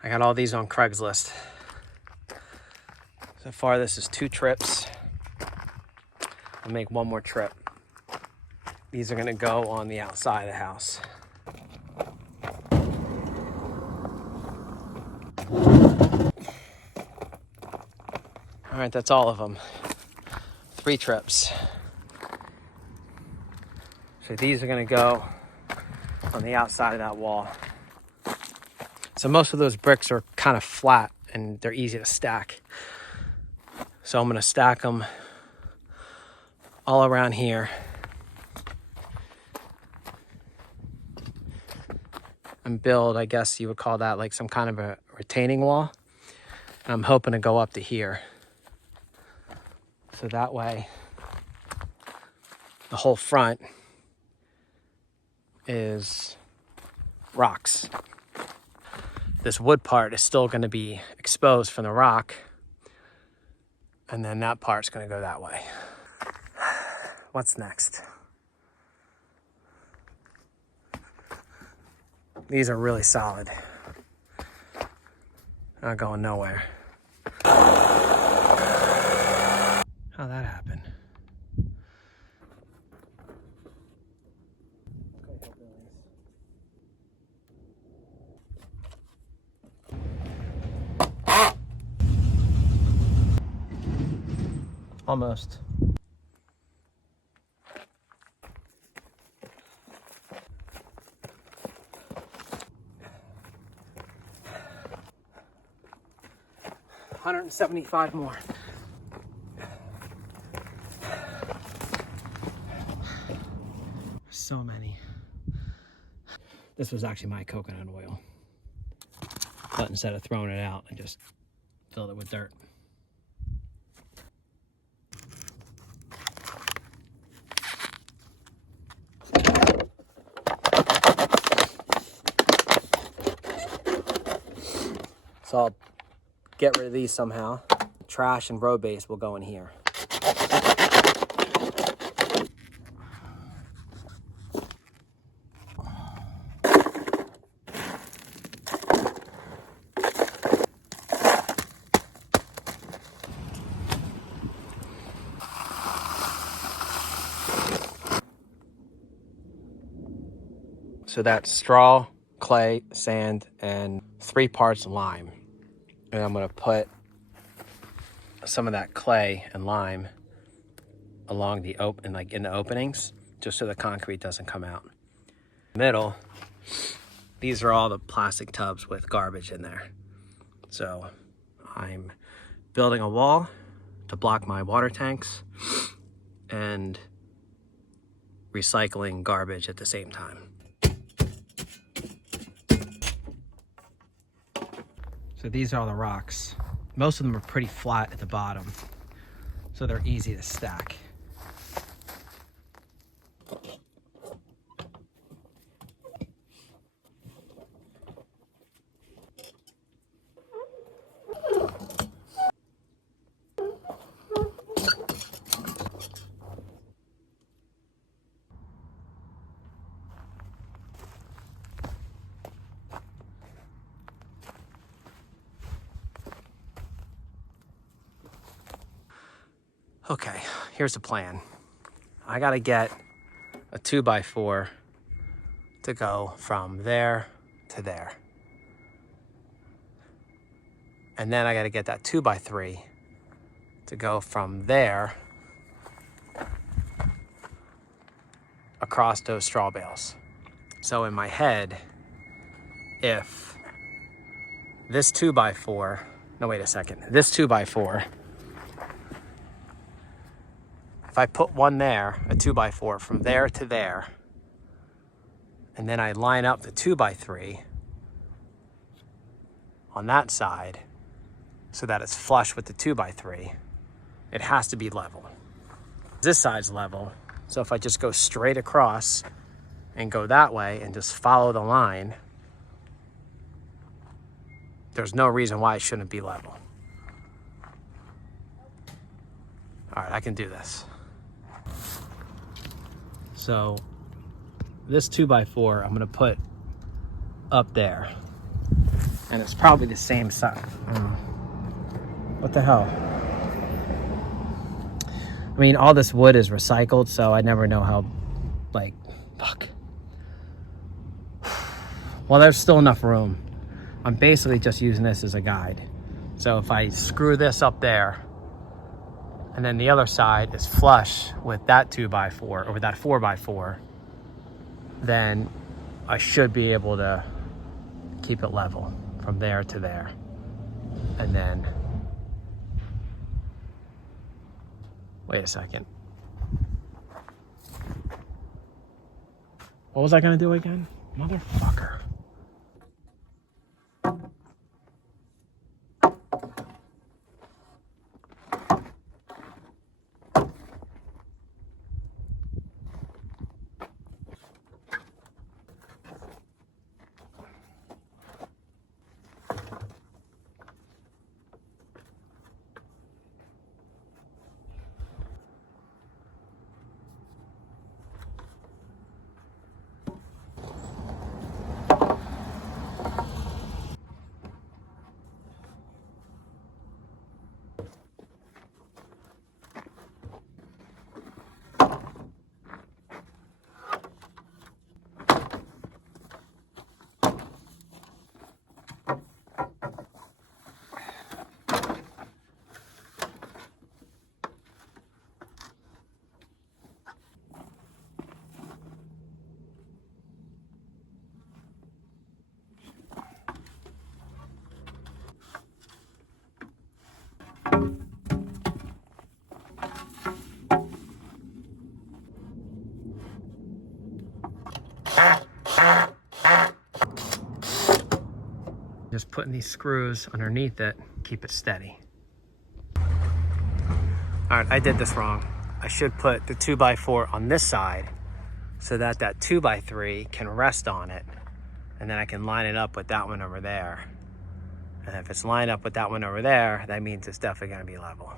I got all these on Craigslist. So far, this is 2 trips. I'll make 1 more trip. These are gonna go on the outside of the house. All right, that's all of them. 3 trips. So these are gonna go on the outside of that wall. So most of those bricks are kind of flat and they're easy to stack. So I'm gonna stack them all around here. And build, I guess you would call that like some kind of a retaining wall. And I'm hoping to go up to here. So that way, the whole front is rocks. This wood part is still going to be exposed from the rock. And then that part's going to go that way. What's next? These are really solid. Not going nowhere. How'd that happen? Almost. $175 more. So many. This was actually my coconut oil. But instead of throwing it out, I just filled it with dirt. So I'll get rid of these somehow. Trash and road base will go in here. So that's straw, clay, sand, and 3 parts lime. And I'm gonna put some of that clay and lime along the in the openings, just so the concrete doesn't come out. Middle, these are all the plastic tubs with garbage in there. So I'm building a wall to block my water tanks and recycling garbage at the same time. So these are all the rocks. Most of them are pretty flat at the bottom, so they're easy to stack. Okay, here's the plan. I gotta get a 2x4 to go from there to there. And then I gotta get that 2x3 to go from there across those straw bales. So in my head, if this 2x4, no, wait a second, this 2x4, if I put one there, a 2x4 from there to there, and then I line up the 2x3 on that side so that it's flush with the 2x3, it has to be level. This side's level, so if I just go straight across and go that way and just follow the line, there's no reason why it shouldn't be level. All right, I can do this. So this 2x4 I'm gonna put up there. And it's probably the same size. What the hell? I mean, all this wood is recycled, so I never know how, like, fuck. Well, there's still enough room. I'm basically just using this as a guide. So if I screw this up there, and then the other side is flush with that 2x4 or with that 4x4, then I should be able to keep it level from there to there. And then, wait a second. What was I gonna do again? Motherfucker. Just putting these screws underneath it, keep it steady. All right, I did this wrong. I should put the 2x4 on this side so that that 2x3 can rest on it, and then I can line it up with that one over there. And if it's lined up with that one over there, that means it's definitely gonna be level.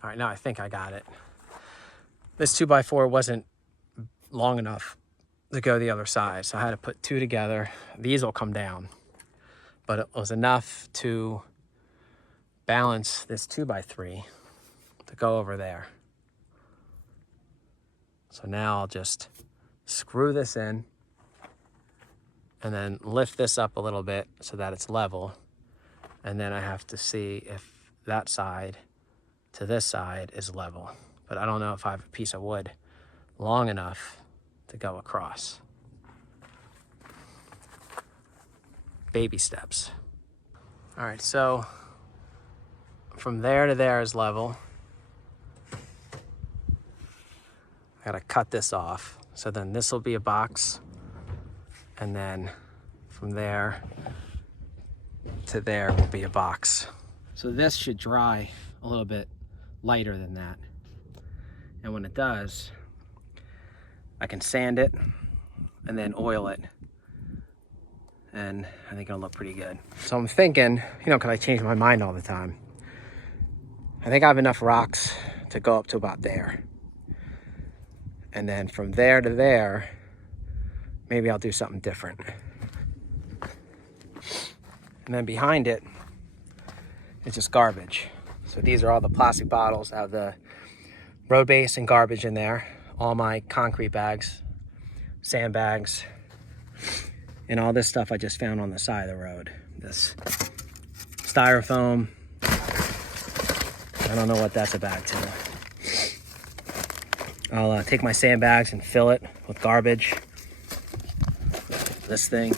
All right, now I think I got it. This 2x4 wasn't long enough to go the other side, so I had to put two together. These will come down, but it was enough to balance this 2x3 to go over there. So now I'll just screw this in and then lift this up a little bit so that it's level. And then I have to see if that side to this side is level. But I don't know if I have a piece of wood long enough to go across. Baby steps. All right, so from there to there is level. I gotta cut this off. So then this will be a box. And then from there to there will be a box. So this should dry a little bit lighter than that. And when it does, I can sand it and then oil it. And I think it'll look pretty good. So I'm thinking, you know, 'cause I change my mind all the time. I think I have enough rocks to go up to about there. And then from there to there, maybe I'll do something different. And then behind it, it's just garbage. So these are all the plastic bottles. I have the road base and garbage in there. All my concrete bags, sandbags, and all this stuff I just found on the side of the road. This styrofoam. I don't know what that's a bag to. I'll take my sandbags and fill it with garbage. This thing.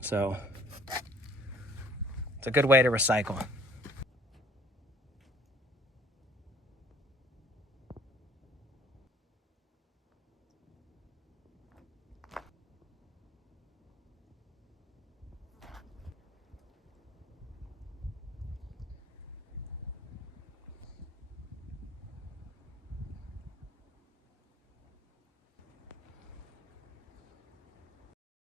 So it's a good way to recycle.